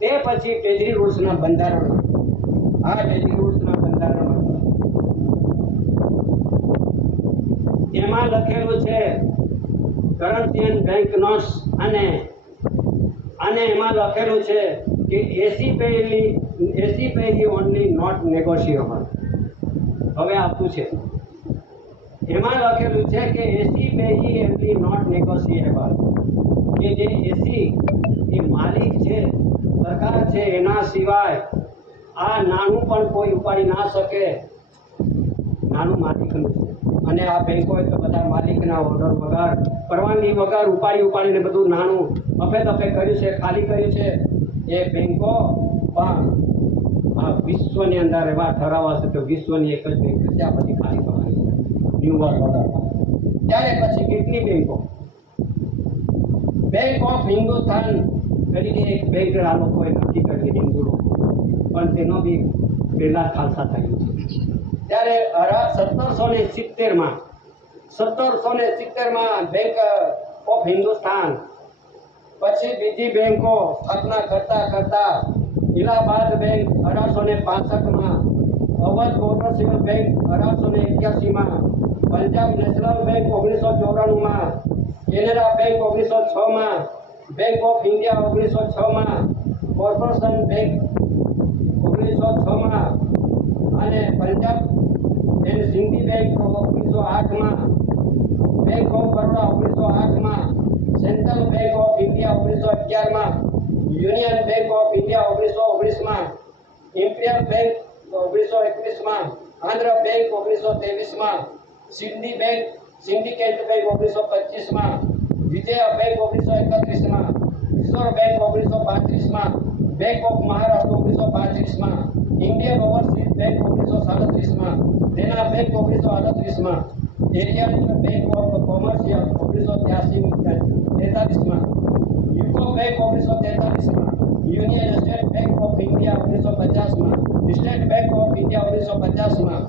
તે પછી ટેજરી રૂલ્સના બંધારણ આ ટેજરી રૂલ્સના બંધારણ એમાં લખેલું છે કરન્સી બેંક નોટ્સ અને અને એમાં લખેલું છે કે એસી પેલી એસી પેલી ઓનલી નોટ નેગોશિયેબલ. હવે આપતું છે. એમાં લખેલું છે કે એસી પેલી એવલી નોટ નેગોશિયેબલ. કે જે એસી, એ માલિક છે સરકાર છે એના સિવાય આ નાનું પણ કોઈ ઉપાડી ના શકે. નાનું માલિકનું અને આ બેંકોએ તો બધા માલિકના ઓર્ડર વગર, પરવાનગી વગર ઉપાડી ઉપાડીને બધું નાનું અફે તફે કર્યું છે, ખાલી કર્યું છે. એ બેંકો પણ આ વિશ્વની અંદર એવા ઠરાવ હશે તો વિશ્વની એક જ બેંક છે આ બધી ખાલી થવાની ન્યૂ વર્લ્ડ ઓર્ડરમાં ત્યારે પછી કેટલી બેંકો બેંક ઓફ હિન્દુસ્તાન તરીકે એક બે આ લોકોએ નક્કી કરી હિન્દુ પણ તેનો બી પહેલા ખાલસા થયું છે. ત્યારે સત્તરસો ને સિત્તેરમાં, સત્તરસો ને સિત્તેરમાં બેંક ઓફ હિન્દુસ્તાન પછી બીજી બેંકો સ્થાપના કરતા કરતા ઇલાહાબાદ બેંક અઢારસો ને પાસઠમાં, અવધ કોઓપરેટિવ બેંક અઢારસો ને એક્યાસીમાં, પંજાબ નેશનલ બેંક ઓગણીસો ચોરાણુંમાં કેનેરા બેંક ઓગણીસો છમાં બેંક ઓફ ઇન્ડિયા ઓગણીસો છમાં કોર્પોરેશન બેંક ઓગણીસો છમાં, અને પંજાબ એન્ડ સિંધી બેંક ઓગણીસો આઠમાં બેંક ઓફ બરોડા ઓગણીસો આઠમાં સેન્ટ્રલ બેંક ઓફ ઇન્ડિયા ઓગણીસો અગિયારમાં યુનિયન બેંક ઓફ ઇન્ડિયા ઓગણીસો ઓગણીસમાં ઇમ્પિરિયલ બેંક ઓગણીસો એકવીસમાં આંધ્ર બેંક ઓગણીસો ત્રેવીસમાં સિંધી બેંક સિન્ડિકેટ બેંક ઓગણીસો પચીસમાં વિજયા બેંક ઓગણીસો એકત્રીસમાં રિઝર્વ બેંક ઓગણીસો પાંત્રીસમાં, બેંક ઓફ મહારાષ્ટ્ર ઓગણીસો પાંત્રીસમાં, ઇન્ડિયન ઓવરસીઝ બેંક ઓગણીસો સાડત્રીસમાં, દેના બેંક ઓગણીસો આડત્રીસમાં એરિયન બેંક ઓફ કોમર્શિયલ ઓગણીસો ત્યાસી, તેતાલીસમાં, યુકો બેંક ઓગણીસો તેતાલીસમાં, union state bank of India ઓગણીસો પચાસમાં, સ્ટેટ બેંક ઓફ ઇન્ડિયા ઓગણીસો પચાસમાં,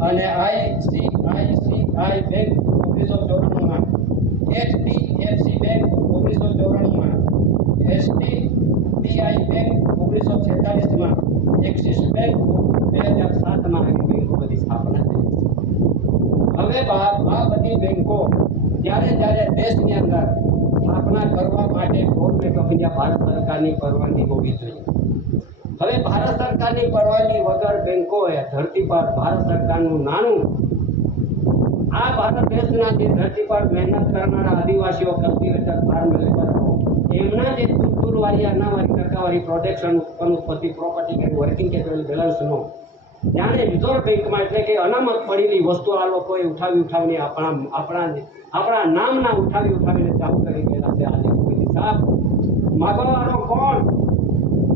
અને આઈસીઆઈસીઆઈ બેંક ઓગણીસો ચોરાણુંમાં એચડીએફસી બેંક ઓગણીસો ચોરાણુંમાં. એસડીબીઆઈ બેંક ઓગણીસો છેતાલીસમાં. એક્સિસ બેંક બે હજાર સાતમાં આવી બધી સ્થાપના થઈ. હવે બાદ આ બધી બેંકો જ્યારે જ્યારે દેશની અંદર સ્થાપના કરવા માટે ગવર્મેન્ટ ઓફ ઇન્ડિયા ભારત સરકારની પરવાનગી હોવી જોઈએ હવે ભારત સરકારની પરવાનગી વગર બેંકોએ ધરતી પર ભારત સરકારનું નાનું આ ભારત દેશના જે ધરતી પર મહેનત કરનારા આદિવાસીઓ, કલ્ટિવેટર ફાર્મ લેબર એમના જે તુરવારી અનાવારી ટકાવારી પ્રોટેક્શન ઉત્પત્તિ પ્રોપર્ટી કે વર્કિંગ કેપિટલ બેલેન્સનો જાણે રિઝર્વ બેંકમાં એટલે કે અનામત પડેલી વસ્તુ આ લોકોએ ઉઠાવી ઉઠાવીને આપણા આપણા આપણા નામના ઉઠાવી ઉઠાવીને ચાલુ કરી ગયેલા છે આજે હિસાબ માગવાનો કોણ?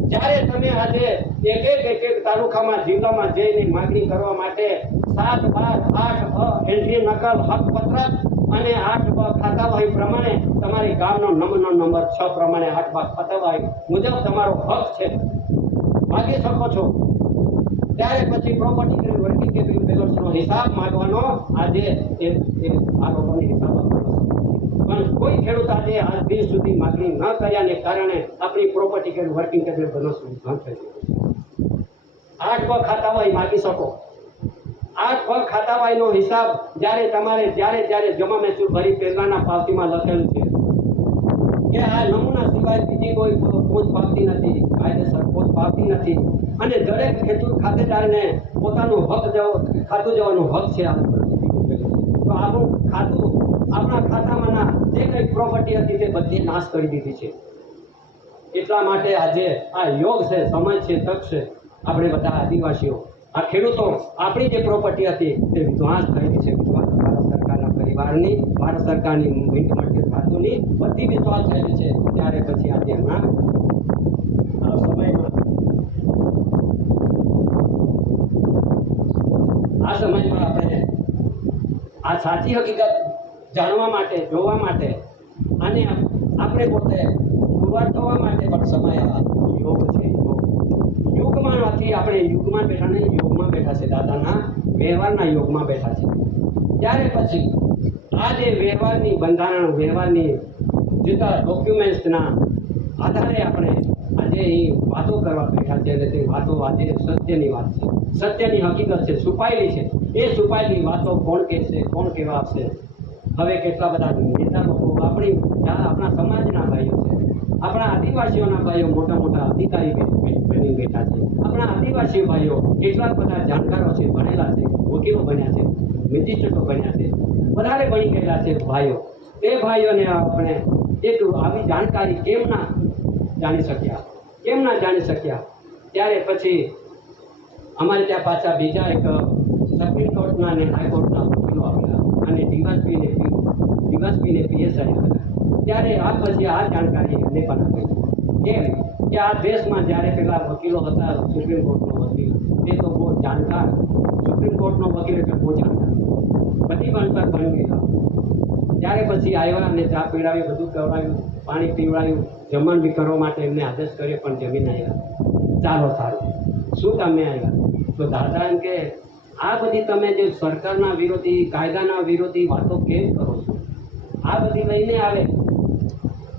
જ્યારે તમે આજે એક એક એક એક તાલુકામાં જિલ્લામાં જઈને માગણી કરવા માટે સાત બાર આઠ અ એન્ટ્રી નકલ હક પત્રક અને આઠ બ ખાતાવાહી પ્રમાણે તમારી ગામનો નમૂનો નંબર છ પ્રમાણે આઠ બાર ખાતાવાહી મુજબ તમારો હક છે માગી શકો છો ત્યારે પછી પ્રોપર્ટી વર્કિંગ કેપિટલ બેલેન્સનો હિસાબ માંગવાનો આજે એ આ લોકોને હિસાબ આપવાનો. પણ કોઈ ખેડૂત આજે આજ દિન સુધી માગણી ન કર્યાને કારણે આપણી પ્રોપર્ટી કે વર્કિંગ કેપિટલ બેલેન્સ બંધ થઈ ગયું આઠ બ ખાતાવાહી માગી શકો. આઠ બ ખાતાવાહીનો હિસાબ જ્યારે તમારે જ્યારે જ્યારે જમા મહેસૂલ ભરી પહેલાના પાવતીમાં લખેલું છે. કે આ નમૂના સિવાય બીજી કોઈ પોત પાવતી નથી, કાયદેસર પોચ પાવતી નથી. અને દરેક ખેડૂત ખાતેદારને પોતાનો હક ખાતું જવાનો હક છે આ તો આનું ખાતું આપણા ખાતામાંના જે કંઈ પ્રોપર્ટી હતી તે બધી નાશ કરી દીધી છે. એટલા માટે આજે આ યોગ છે સમય છે તક છે આપણે બધા આદિવાસીઓ. આ ખેડૂતો આપણી જે પ્રોપર્ટી હતી તે વિધ્વાંસ થયેલી છે. વિધ્વાંસ ભારત સરકારના પરિવારની ભારત સરકારની માટે ધાતુની બધી વિધ્વાંસ થયેલી છે. ત્યારે પછી આજે એમના આ સમયમાં. આ સમયમાં આપણે આ સાચી હકીકત જાણવા માટે, જોવા માટે. અને આપણે પોતે પુરવાર થવા માટે પણ સમય યોગ છે, યોગ. યુગમાં નથી, આપણે યુગમાં બેઠા નહીં, યોગમાં બેઠા છે. દાદાના વ્યવહારના યોગમાં બેઠા છે. ત્યારે પછી આ જે વ્યવહારની બંધારણ, વ્યવહારની જુદા ડોક્યુમેન્ટ્સના આધારે આપણે આજે એ વાતો કરવા બેઠા છે અને તે વાતો આજે સત્યની વાત છે. સત્યની હકીકત છે. છુપાયેલી છે. એ છુપાયેલી વાતો કોણ કહેશે, કોણ કહેવા આપશે? હવે કેટલા બધા નેતા લોકો આપણી આપણા સમાજના ભાઈઓ છે. આપણા આદિવાસીઓના ભાઈઓ મોટા મોટા અધિકારી બની- બેઠા છે. આપણા આદિવાસી ભાઈઓ કેટલાક બધા જાણકારો છે, ભણેલા છે, વકીલો બન્યા છે, મેજિસ્ટ્રેટો બન્યા છે. વધારે ભણી ગયેલા છે ભાઈઓ. તે ભાઈઓને આપણે એક આવી જાણકારી કેમ ના જાણી શક્યા? કેમ ના જાણી શક્યા? ત્યારે પછી અમારે ત્યાં પાછા બીજા એક સુપ્રીમ કોર્ટના અને હાઈકોર્ટના વકીલો ને પી ડીવાસપીને ડીવાસપીને પીએસઆઈ ત્યારે આ પછી આ જાણકારી એમને પણ આપી કેમ? કે આ દેશમાં જ્યારે પેલા વકીલો હતા, સુપ્રીમ કોર્ટનો વકીલ, તે તો બહુ જાણકાર. સુપ્રીમ કોર્ટનો વકીલ એટલે બહુ જાણકાર. બધી ભણતર ભણી ગયા ત્યારે પછી આવ્યા અને ચા પીડાવી બધું કરાવ્યું પાણી પીવડાવ્યું. જમણ બી કરવા માટે એમને આદેશ કર્યો, પણ જમીન આવ્યા ચાલો સારું. શું કામે આવ્યા તો દાદા એમ કે આ બધી તમે જે સરકારના વિરોધી, કાયદાના વિરોધી વાતો કેમ કરો છો? આ બધી લઈને આવે.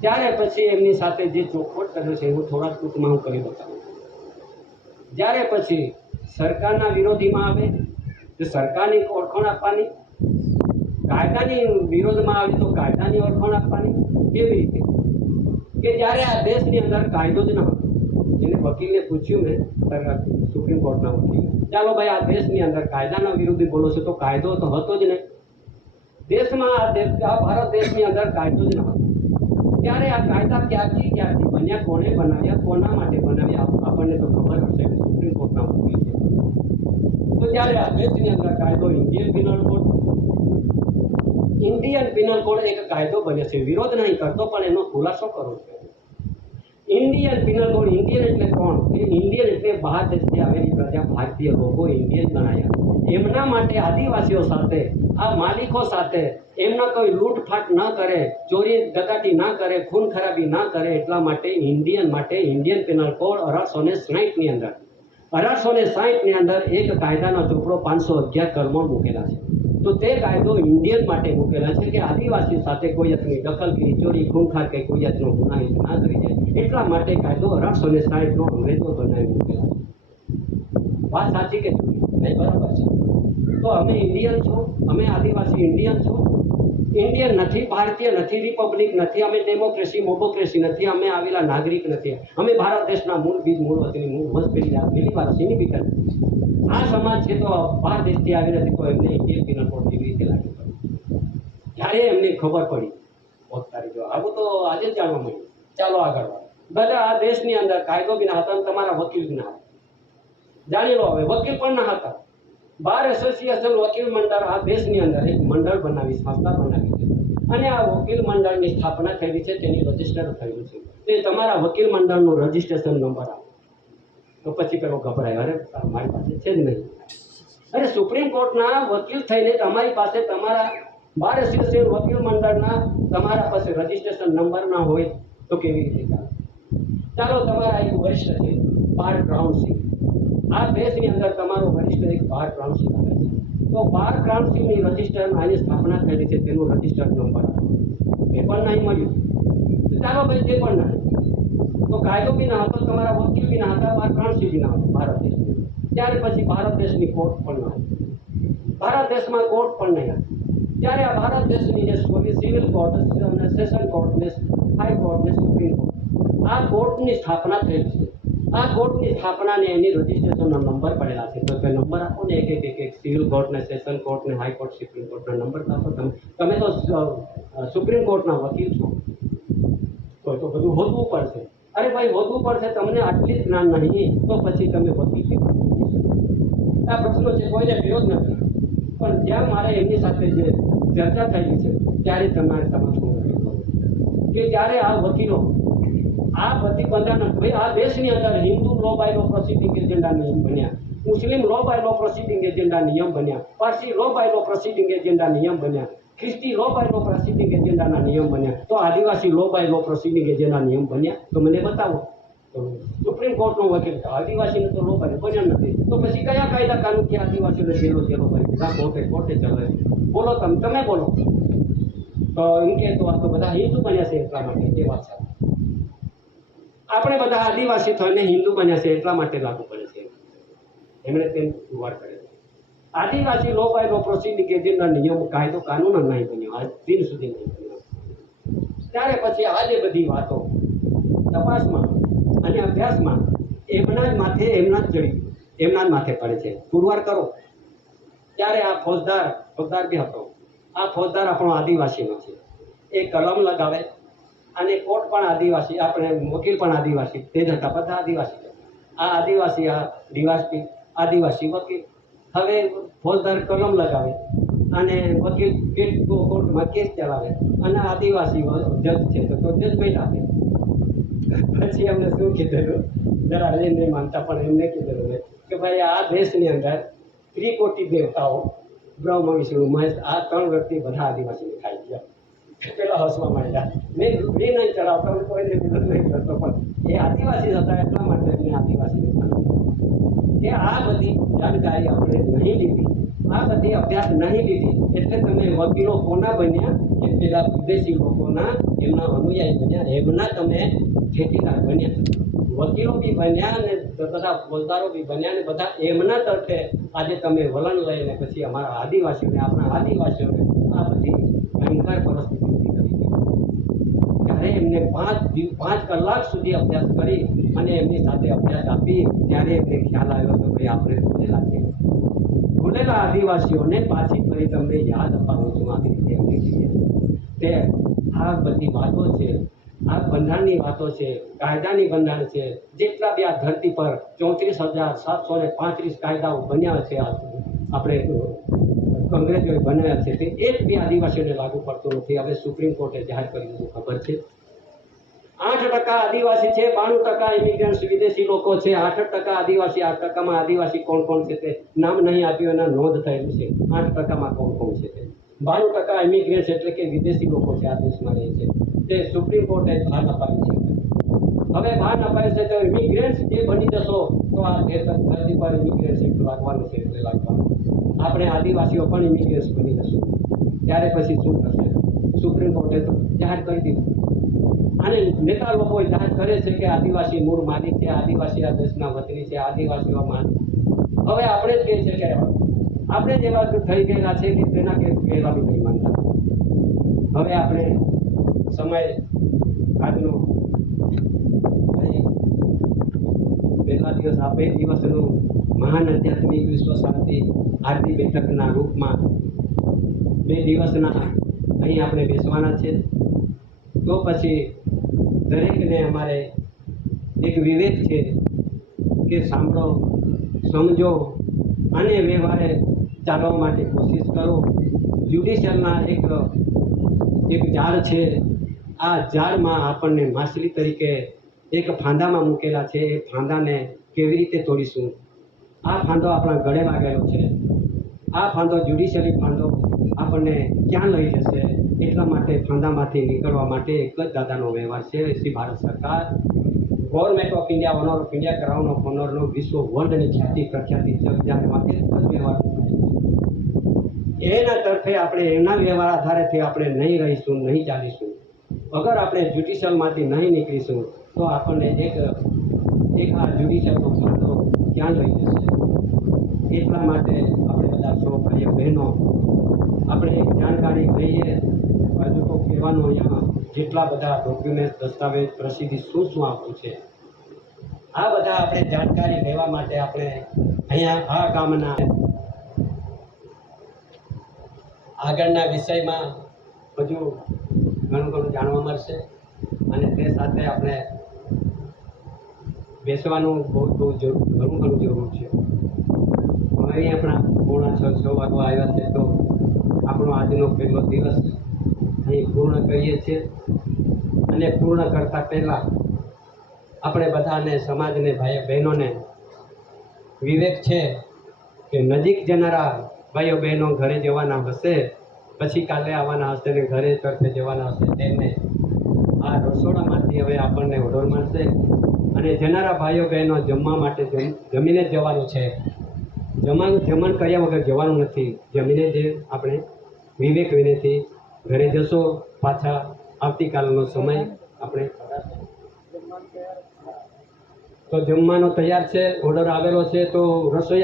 ત્યારે પછી એમની સાથે જે ચોખવટ કર્યો છે, એવું થોડા ટૂંકમાં હું કરી બતાવું જ્યારે પછી સરકારના વિરોધીમાં આવે, તો સરકારની ઓળખાણ આપવાની, કાયદાની વિરોધમાં આવે તો કાયદાની ઓળખાણ આપવાની, કેવી રીતે? કે જ્યારે આ દેશની અંદર કાયદો જ ન હતો, એને વકીલને પૂછ્યું મેં સરકાર સુપ્રીમ કોર્ટના વકીલ. ચાલો ભાઈ, આ દેશની અંદર કાયદાના વિરુદ્ધ બોલો છો તો કાયદો તો હતો જ નહીં. દેશમાં આ ભારત દેશની અંદર કાયદો જ ન ત્યારે આ કાયદા ક્યારથી ક્યારથી બન્યા, કોણે બનાવ્યા, કોના માટે બનાવ્યા આપણને તો ખબર હશે સુપ્રીમ કોર્ટના વકીલ છે. તો ત્યારે આ દેશની અંદર કાયદો Indian penal code Indian penal code એક કાયદો બન્યો છે. વિરોધ નહીં કરતો, પણ એનો ખુલાસો કરો છું. ઇન્ડિયન પિનલ કોડ ઇન્ડિયન એટલે કોણ? કે ઇન્ડિયન એટલે બહાર દેશથી આવેલી પ્રજા, ભારતીય લોકો ઇન્ડિયન ગણાયા. એમના માટે આદિવાસીઓ સાથે, આ માલિકો સાથે એમના કોઈ લૂંટફાટ ન કરે, ચોરી ડકાટી ના કરે, ખૂન ખરાબી ના કરે એટલા માટે ઇન્ડિયન માટે ઇન્ડિયન પિનલ કોડ અઢારસો ને સાહીઠની અંદર. અઢારસો ને સાહીઠની અંદર એક કાયદાનો ચોપડો પાંચસો અગિયાર કર્મો મૂકેલા છે. તો તે કાયદો ઇન્ડિયન માટે મૂકેલા છે કે આદિવાસી સાથે કોઈ જાતની દખલગીરી ચોરી ખૂનખાર કે કોઈ જાતનો ગુનાહિત ના કરી જાય. એટલા માટે કાયદો અઢારસો ને સાહીઠનો અંગ્રેજો બનાવી મૂકેલા. વાત સાચી કે? બરાબર છે. તો અમે ઇન્ડિયન છો, અમે આદિવાસી ઇન્ડિયન છો. ઇન્ડિયન નથી, ભારતીય નથી રિપબ્લિક નથી, અમે ડેમોક્રેસી મોબોક્રેસી નથી, અમે આવેલા નાગરિક નથી. અમે ભારત દેશના મૂળ, બીજ મૂળ વતની મૂળ વંશ પેઢી પેલી વાર સિગ્નિફિકન્ટ આ સમાજ છે તો બહાર દેશથી આવી નથી, તો એમને કોડ કેવી રીતે લાગી પડે જ્યારે એમને ખબર પડી? પોતાની જો. આવું તો આજે જાણવા મળ્યું. ચાલો આગળ ભલે આ દેશની અંદર કાયદો બી ના હતા તમારા વકીલ બી ના હતા. જાણી લો હવે, વકીલ પણ ના હતા. બાર એસોસિએશન વકીલ મંડળ આ દેશની અંદર એક મંડળ બનાવી, સંસ્થા બનાવી છે. અને આ વકીલ મંડળની સ્થાપના કરી છે, તેની રજિસ્ટર થયું છે. તે તમારા વકીલ મંડળનું રજીસ્ટ્રેશન નંબર આપો. તો પછી પેલો ગભરાય, અરે મારી પાસે છે જ નહીં. અરે, સુપ્રીમ કોર્ટના વકીલ થઈને તમારી પાસે તમારા બાર એસોસિએશન વકીલ મંડળના તમારા પાસે રજીસ્ટ્રેશન નંબર ના હોય તો કેવી રીતે ચાલો, તમારા એક વરિષ્ઠ છે, બાર ક્રાઉન્સિલ આ દેશની અંદર તમારો વરિષ્ઠ એક બાર કાઉન્સિલ આવે છે. તો બાર કાઉન્સિલની રજિસ્ટર આની સ્થાપના થયેલી છે, તેનું રજિસ્ટર નંબર એ પણ નહીં મળ્યું. તો ચાલો ભાઈ, તે પણ નહીં તો કાયદો બી ના હતો, તમારા વકીલ બી ના હતા, બાર કાઉન્સિલ બી ના હતો, ભારત દેશની. ત્યારે પછી ભારત દેશની કોર્ટ પણ ના હતી. ભારત દેશમાં કોર્ટ પણ નહીં હતી. ત્યારે આ ભારત દેશની જે સિવિલ કોર્ટ અને સેશન કોર્ટ ને હાઈ કોર્ટ ને સુપ્રીમ કોર્ટ આ કોર્ટની સ્થાપના થયેલી છે. આ કોર્ટની સ્થાપનાને એની રજિસ્ટ્રેશનનો નંબર પડેલા છે. તો તમે નંબર આપો ને એક એક એક સિવિલ કોર્ટને, સેશન કોર્ટ ને હાઈ સુપ્રીમ કોર્ટના નંબર આપો તમે તમે તો સુપ્રીમ કોર્ટના વકીલ છો. તો તો બધું હોદવું પડશે. અરે ભાઈ, હોદવું પડશે તમને આટલી જ્ઞાન નહીં, તો પછી તમે વકીલ કેમ આ પ્રશ્નો છે, કોઈને વિરોધ નથી. પણ જ્યાં મારે એમની સાથે જે ચર્ચા થયેલી છે, ત્યારે તમારે છું. કે જ્યારે આ વકીલો આ બધી બંધારણ ભાઈ આ દેશની અંદર Hindu law by law proceeding agenda નિયમ બન્યા. Muslim law by law proceeding agenda નિયમ બન્યા. Parsi law by law proceeding agenda નિયમ બન્યા. ખ્રિસ્તી લો બાય લો પ્રોસિડિંગ એજન્ડાના નિયમ બન્યા. તો Adivasi law by law proceeding agenda નિયમ બન્યા. તો મને બતાવો. સુપ્રીમ કોર્ટનો વકીલ. છે, આદિવાસીને તો લો બાય બન્યા નથી. તો પછી કયા કાયદા કાનૂનથી આદિવાસીને જેલો જેલો ભાઈ બધા કોર્ટે કોર્ટે ચલાવે બોલો તમે તમે બોલો. તો એમ કે તો આ તો બધા હિન્દુ બન્યા છે એટલા માટે. એ વાત સાચી. આપણે બધા આદિવાસી થઈને હિન્દુ બન્યા છે એટલા માટે લાગુ પડે છે. એમણે તેમ જુવાડ કરે છે. આદિવાસી લો બાય લો પ્રોસીડિંગ એજન્ટના નિયમ, કાયદો, કાનૂન નહીં બન્યો, આજ દિન સુધી નહીં બન્યો. ત્યારે પછી આ જે બધી વાતો તપાસમાં અને અભ્યાસમાં એમના જ માથે, એમના જ જડી એમના જ માથે પડે છે. પુરવાર કરો. ત્યારે આ ફોજદાર ફોજદાર બી હતો આ ફોજદાર આપણો આદિવાસીનો છે. એ કલમ લગાવે અને કોર્ટ પણ આદિવાસી, આપણે વકીલ પણ આદિવાસી, તે જતા બધા આદિવાસી આ આદિવાસી, આ દિવાસી આદિવાસી વકીલ. હવે ફોજદાર કલમ લગાવે અને વકીલ કોર્ટમાં કેસ ચલાવે. અને આદિવાસી જજ છે, તો તો જજ બેઠા છે. પછી એમને શું કીધેલું? જરા નહીં માનતા, પણ એમને કીધેલું મેં કે ભાઈ, આ દેશની અંદર ત્રિકોટી દેવતાઓ બ્રહ્મ વિષ્ણુ મહેશ, આ ત્રણ વ્યક્તિ બધા આદિવાસીને ખાઈ ગયા પેલા હસવા માંડ્યા. મેં મેં નહીં ચડાવતો કોઈને વિરોધ નહીં કરતો, પણ એ આદિવાસી હતા, એટલા માટે મેં આદિવાસી. કે આ બધી જાણકારી આપણે નહીં લીધી. આ બધી અભ્યાસ નહીં લીધી, એટલે તમે વકીલો કોના બન્યા કે પેલા વિદેશી લોકોના, એમના અનુયાયી બન્યા, એમના તમે ઠેકીદાર બન્યા. વકીલો બી બન્યા ને બધા ફોજદારો બી બન્યા ને બધા એમના તરફે આજે તમે વલણ લઈને પછી અમારા આદિવાસીઓને, આપણા આદિવાસીઓને આ બધી ભયંકર પરિસ્થિતિ કરી છે. ત્યારે એમને પાંચ પાંચ કલાક સુધી અભ્યાસ કરી અને એમની સાથે અભ્યાસ આપી, ત્યારે એમને ખ્યાલ આવ્યો કે ભાઈ આપણે ભૂલેલા છે ભૂલેલા આદિવાસીઓને પાછી ફરી તમને યાદ અપાવું છું આવી રીતે એમને કહીએ તે આ બધી વાતો છે, આ બંધારણની વાતો છે, કાયદાની બંધારણ છે, જેટલા બી આ ધરતી પર ચોત્રીસ હજાર સાતસો ને પાંત્રીસ કાયદાઓ બન્યા છે આ આપણે કોંગ્રેસોએ બનાવ્યા છે તે એક બી આદિવાસીઓને લાગુ પડતું નથી. હવે સુપ્રીમ કોર્ટે જાહેર કરી દીધું ખબર છે? આઠ ટકા આદિવાસી છે, બાણું ટકા ઇમિગ્રન્ટ્સ વિદેશી લોકો છે. આઠ ટકા આદિવાસી, આઠ ટકામાં આદિવાસી કોણ કોણ છે તે નામ નહીં આપ્યું, એના નોંધ થયેલું છે. આઠ ટકામાં કોણ કોણ છે તે? બાણું ટકા ઇમિગ્રન્ટ્સ એટલે કે વિદેશી લોકો છે આ દેશમાં રહે છે. તે સુપ્રીમ કોર્ટે ભાન અપાવી છે. હવે ભાન અપાયું છે તો ઇમિગ્રેન્ટ જે બની જશો, તો આ ધરતી પર ઇમિગ્રેન્ટ એક લાગવાનું છે, એટલે લાગવાનું. આપણે આદિવાસીઓ પણ ઇમિગ્રેન્ટ બની જશું. ત્યારે પછી શું થશે? સુપ્રીમ કોર્ટે તો જાહેર કરી દીધું. અને નેતા લોકો જાહેર કરે છે કે આદિવાસી મૂળ માલિક છે, આદિવાસી આ દેશના વતની છે, આદિવાસીઓ માન. હવે આપણે જ કહે છે કે આપણે જેવા થઈ ગયેલા છે કે તેના કે કહેવા બી નહીં માનતા. હવે આપણે સમય આજનો અહીં પહેલા દિવસ આપે દિવસનું મહાન આધ્યાત્મિક વિશ્વ શાંતિ આરતી બેઠકના રૂપમાં બે દિવસના અહીં આપણે બેસવાના છે. તો પછી દરેકને અમારે એક વિવેક છે કે સાંભળો, સમજો અને વ્યવહારે ચાલવા માટે કોશિશ કરો. જ્યુડિશિયલના એક એક ઝાડ છે. આ ઝાડમાં આપણને માછલી તરીકે એક ફાંદામાં મૂકેલા છે. એ ફાંદાને કેવી રીતે તોડીશું? આ ફાંદો આપણા ગળે લાગેલો છે. આ ફાંદો જ્યુડિશિયલી ફાંદો આપણને ક્યાં લઈ જશે? એટલા માટે ફાંદામાંથી નીકળવા માટે એક જ દાદાનો વ્યવહાર છે, શ્રી ભારત સરકાર. Government of India owner of India crown of ઓનરનો વિશ્વ વર્લ્ડની ખ્યાતિ, પ્રખ્યાતિ જગજાહેરમાં એક વ્યવહાર એના તરફે આપણે એના વ્યવહાર આધારેથી આપણે નહીં રહીશું, નહીં ચાલીશું. અગર આપણે જ્યુડિશિયલમાંથી નહીં નીકળીશું, તો આપણને એક એક આ જ્યુડિશિયલનો તો ક્યાં લઈ જશે? એટલા માટે આપણે બધા સૌ ભાઈઓ બહેનો, આપણે જાણકારી લઈએ. હજુ તો કહેવાનું અહીંયા, જેટલા બધા ડોક્યુમેન્ટ દસ્તાવેજ પ્રસિદ્ધિ શું શું આપ્યું છે, આ બધા આપણે જાણકારી લેવા માટે આપણે અહીંયા આ ગામના આગળના વિષયમાં હજુ ઘણું ઘણું જાણવા મળશે. અને તે સાથે આપણે બેસવાનું બહુ બહુ જરૂર, ઘણું ઘણું જરૂર છે. અહીં આપણા પૂર્ણ છ છ વાગો આવ્યા છે તો આપણો આજનો પહેલો દિવસ અહીં પૂર્ણ કરીએ છીએ. અને પૂર્ણ કરતાં પહેલાં આપણે બધાને, સમાજને, ભાઈ, બહેનોને વિવેક છે કે નજીક જનારા ભાઈઓ, બહેનો ઘરે જવાના હશે, પછી કાલે આવવાના હશે ને ઘરે તરફે જવાના હશે તેને આ રસોડામાંથી હવે આપણને ઓર્ડર મળશે. અને જનારા ભાઈઓ બહેનો જમવા માટે જમીને જ જવાનું છે. જમવાનું જમણ કર્યા વગર જવાનું નથી. જમીને જ આપણે વિવેક વિનેથી ઘરે જશો. પાછા આવતીકાલનો સમય આપણે તો જમવાનો તૈયાર છે, ઓર્ડર આવેલો છે, તો રસોઈ